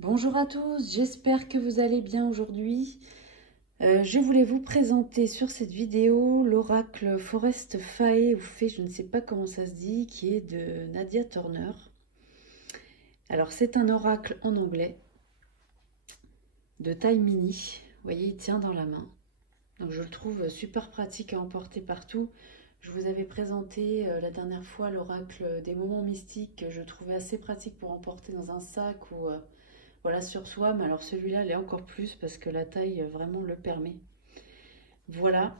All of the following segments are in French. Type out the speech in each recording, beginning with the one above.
Bonjour à tous, j'espère que vous allez bien aujourd'hui. Je voulais vous présenter sur cette vidéo l'oracle Forest Fae ou Fée, je ne sais pas comment ça se dit, qui est de Nadia Turner. Alors c'est un oracle en anglais, de taille mini. Vous voyez, il tient dans la main. Donc je le trouve super pratique à emporter partout. Je vous avais présenté la dernière fois l'oracle des moments mystiques que je trouvais assez pratique pour emporter dans un sac ou voilà, sur soi, mais alors celui-là l'est encore plus parce que la taille vraiment le permet. Voilà.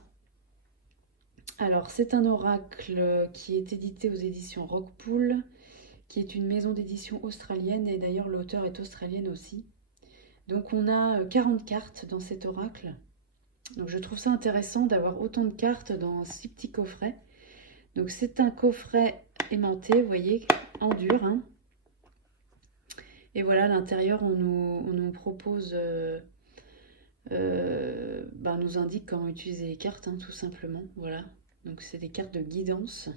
Alors c'est un oracle qui est édité aux éditions Rockpool, qui est une maison d'édition australienne et d'ailleurs l'auteur est australienne aussi. Donc on a 40 cartes dans cet oracle. Donc je trouve ça intéressant d'avoir autant de cartes dans 6 petits coffrets. Donc c'est un coffret aimanté, vous voyez, en dur. Hein. Et voilà, à l'intérieur on nous propose... nous indique comment utiliser les cartes, hein, tout simplement. Voilà, donc c'est des cartes de guidance.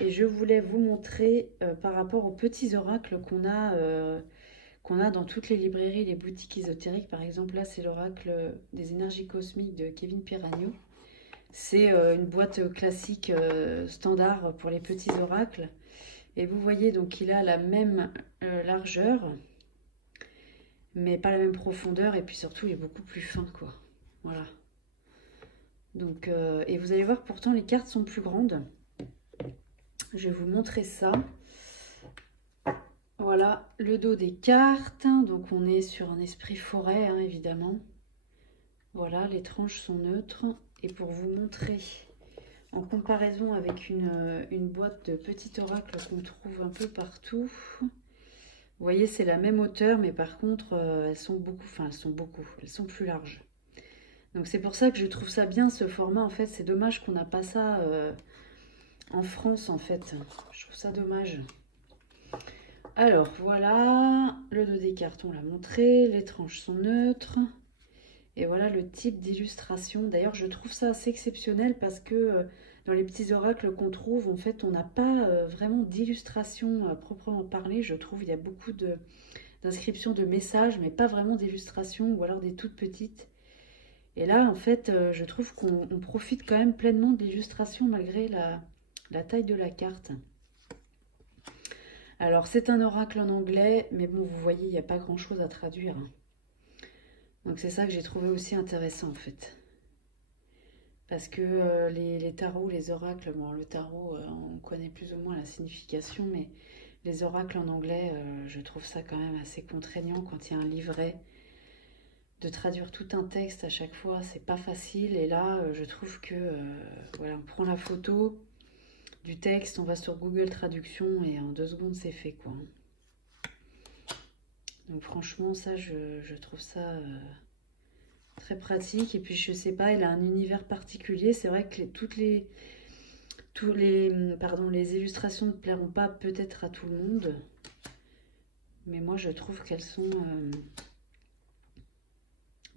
Et je voulais vous montrer par rapport aux petits oracles qu'on a dans toutes les librairies, les boutiques ésotériques. Par exemple, là, c'est l'oracle des énergies cosmiques de Kevin Piragno. C'est une boîte classique standard pour les petits oracles. Et vous voyez, donc, il a la même largeur, mais pas la même profondeur. Et puis surtout, il est beaucoup plus fin, quoi. Voilà. Donc, et vous allez voir, pourtant, les cartes sont plus grandes. Je vais vous montrer ça. Voilà le dos des cartes. Donc, on est sur un esprit forêt, hein, évidemment. Voilà, les tranches sont neutres. Et pour vous montrer, en comparaison avec une boîte de petits oracles qu'on trouve un peu partout, vous voyez, c'est la même hauteur, mais par contre, elles sont plus larges. Donc, c'est pour ça que je trouve ça bien, ce format. En fait, c'est dommage qu'on n'a pas ça... en France, en fait. Je trouve ça dommage. Alors, voilà. Le dos des cartes, on l'a montré. Les tranches sont neutres. Et voilà le type d'illustration. D'ailleurs, je trouve ça assez exceptionnel parce que dans les petits oracles qu'on trouve, en fait, on n'a pas vraiment d'illustration à proprement parler. Je trouve il y a beaucoup d'inscriptions de messages, mais pas vraiment d'illustrations ou alors des toutes petites. Et là, en fait, je trouve qu'on profite quand même pleinement de l'illustration malgré la taille de la carte. Alors, c'est un oracle en anglais, mais bon, vous voyez, il n'y a pas grand-chose à traduire. Donc, c'est ça que j'ai trouvé aussi intéressant, en fait. Parce que les tarots, les oracles, bon, le tarot, on connaît plus ou moins la signification, mais les oracles en anglais, je trouve ça quand même assez contraignant quand il y a un livret. De traduire tout un texte à chaque fois, c'est pas facile. Et là, je trouve que, voilà, on prend la photo du texte, on va sur Google Traduction et en 2 secondes, c'est fait, quoi. Donc franchement, ça, je trouve ça très pratique. Et puis, je sais pas, il a un univers particulier. C'est vrai que les illustrations ne plairont pas peut-être à tout le monde. Mais moi, je trouve qu'elles sont...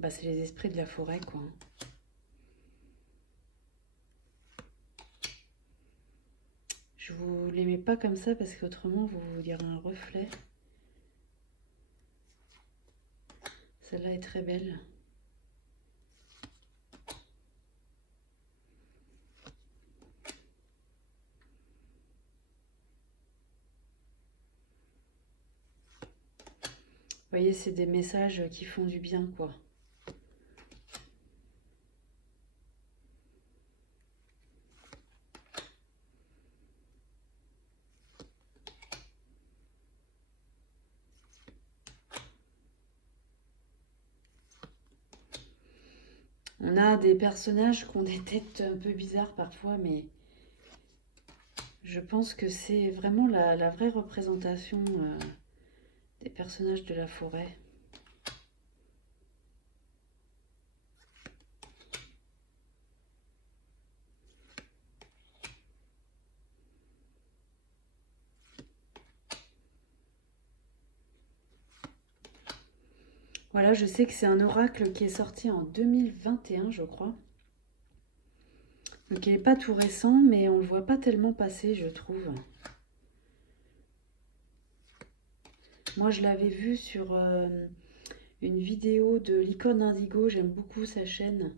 c'est les esprits de la forêt, quoi. Je vous les mets pas comme ça parce qu'autrement, vous direz un reflet. Celle-là est très belle. Vous voyez, c'est des messages qui font du bien, quoi. On a des personnages qui ont des têtes un peu bizarres parfois, mais je pense que c'est vraiment la vraie représentation des personnages de la forêt. Voilà, je sais que c'est un oracle qui est sorti en 2021, je crois. Donc il n'est pas tout récent, mais on ne le voit pas tellement passer, je trouve. Moi, je l'avais vu sur une vidéo de Licorne Indigo. J'aime beaucoup sa chaîne.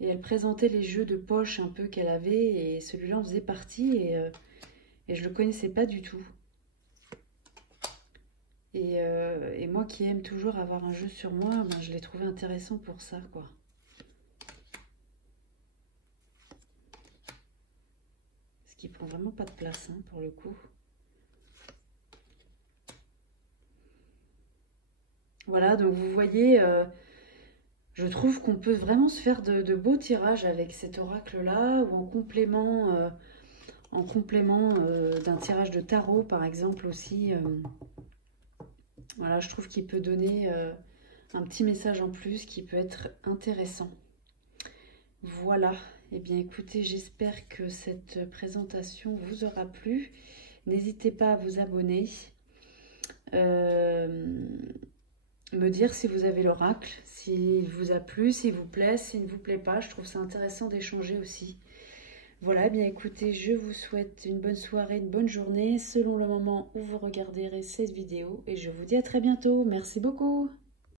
Et elle présentait les jeux de poche un peu qu'elle avait. Et celui-là en faisait partie. Et je le connaissais pas du tout. Et moi qui aime toujours avoir un jeu sur moi, ben, je l'ai trouvé intéressant pour ça, quoi. Ce qui prend vraiment pas de place, hein, pour le coup. Voilà, donc vous voyez, je trouve qu'on peut vraiment se faire de beaux tirages avec cet oracle-là, ou en complément d'un tirage de tarot, par exemple, aussi. Voilà, je trouve qu'il peut donner un petit message en plus qui peut être intéressant. Voilà, eh bien écoutez, j'espère que cette présentation vous aura plu. N'hésitez pas à vous abonner, me dire si vous avez l'oracle, s'il vous a plu, s'il vous plaît, s'il ne vous plaît pas. Je trouve ça intéressant d'échanger aussi. Voilà, eh bien écoutez, je vous souhaite une bonne soirée, une bonne journée, selon le moment où vous regarderez cette vidéo. Et je vous dis à très bientôt. Merci beaucoup.